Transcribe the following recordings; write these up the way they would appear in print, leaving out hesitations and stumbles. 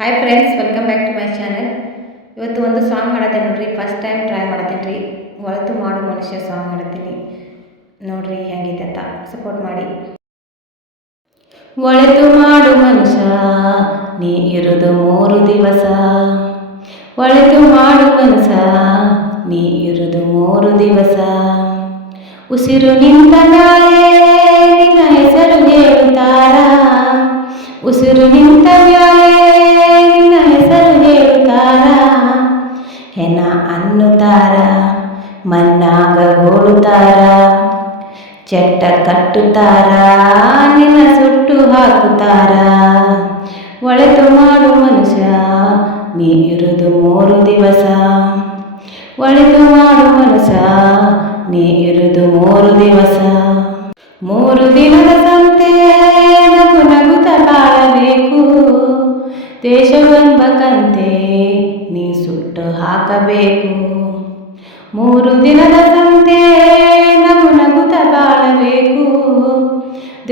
Hi friends, welcome back to my channel. ಇವತ್ತು ಒಂದು song ಹಾಡತ್ತೆ ನೋಡ್ರಿ. ಫಸ್ಟ್ ಟೈಮ್ ಟ್ರೈ ಮಾಡತ್ತೀನಿ ರೀ. ಒಳತು ಮಾಡು ಮನುಷ್ಯ ಸಾಂಗ್ ಹಾಡತ್ತೀನಿ ನೋಡ್ರಿ, ಹೆಂಗಿದೆ ಅಂತ ಸಪೋರ್ಟ್ ಮಾಡಿ. ಒಳಿತು ಮಾಡು ಮನುಷ್ಯ ನೀ ಇರುದು 3 ದಿವಸ. ಒಳಿತು ಮಾಡು ಮನುಷ್ಯ ನೀ ಇರುದು 3 ದಿವಸ. ಉಸಿರು ನಿಂತ ಮ್ಯಾಲೆ ನಿನ್ನ ಹೆಸರು ಹೇಳುತ್ತಾರ. ಉಸಿರು ನಿಂತ ಮ್ಯಾಲೆ ನಿನ್ನ ಹೆಸರು ಹೇಳುತ್ತಾರ. ಹೆಣ ಅನ್ನುತ್ತಾರ, ಮಣ್ಣಾಗ ಹೂಳುತ್ತಾರ. ಚಟ್ಟ ಕಟ್ಟುತ್ತಾರ, ನಿನ್ನ ಸುಟ್ಟು ಹಾಕುತ್ತಾರ. ಒಳಿತು ಮಾಡು ಮನುಷ್ಯ ನೀ ಇರುದು 3 ದಿವಸ. ಒಳಿತು ಮಾಡು ಮನುಷ್ಯ ನೀ ಇರುದು 3 ದಿವಸ. 3 ದಿನದ ಸಂತೆ ನಗು ನಗುತ್ತ ಬಾಳಬೇಕು. ದೇಶವೆಂಬ ಕಂತೆ ನೀ ಸುಟ್ಟು ಹಾಕಬೇಕು. 3 ದಿನದ ಸಂತೆ ನಗು ನಗುತ್ತ ಬಾಳಬೇಕು.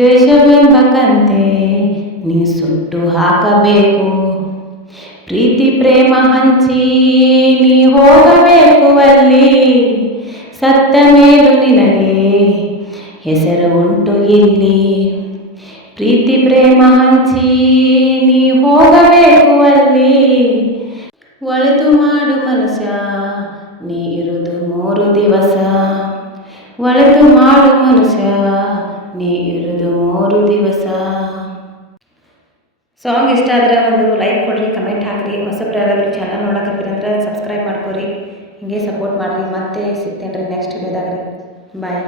ದೇಶವೆಂಬ ಕಂತೆ ನೀ ಸುಟ್ಟು ಹಾಕಬೇಕು. ಪ್ರೀತಿ ಪ್ರೇಮ ಹಂಚಿ ನೀ ಹೋಗಬೇಕು ಅಲ್ಲಿ. ಸತ್ತ ಮೇಲೂ ನಿನಗೆ ಹೆಸರು ಉಂಟು ಇಲ್ಲಿ. ಪ್ರೀತಿ ಪ್ರೇಮ ಹಂಚಿ ನೀ ಹೋಗಬೇಕು ಅಲ್ಲಿ. ಒಳಿತು ಮಾಡು ಮನುಷ್ಯ ನೀ ಇರುದು 3 ದಿವಸ. ಒಳಿತು ಮಾಡು ಮನುಷ್ಯ ನೀ ಇರುದು 3 ದಿವಸ. ಸಾಂಗ್ ಇಷ್ಟ ಆದರೆ ಒಂದು ಲೈಕ್ ಕೊಡ್ರಿ, ಕಮೆಂಟ್ ಹಾಕ್ರಿ. ಹೊಸಬ್ರು ಯಾರಾದರೂ ಚಾನಲ್ ನೋಡಕತ್ತೀರಂದ್ರೆ ಸಬ್ಸ್ಕ್ರೈಬ್ ಮಾಡ್ಕೊರಿ. ಹಿಂಗೆ ಸಪೋರ್ಟ್ ಮಾಡಿರಿ. ಮತ್ತೆ ಸಿಗ್ತೇನೆ ರೀ ನೆಕ್ಸ್ಟ್ ವಿಡಿಯೋದಾಗ ರೀ. ಬಾಯ್.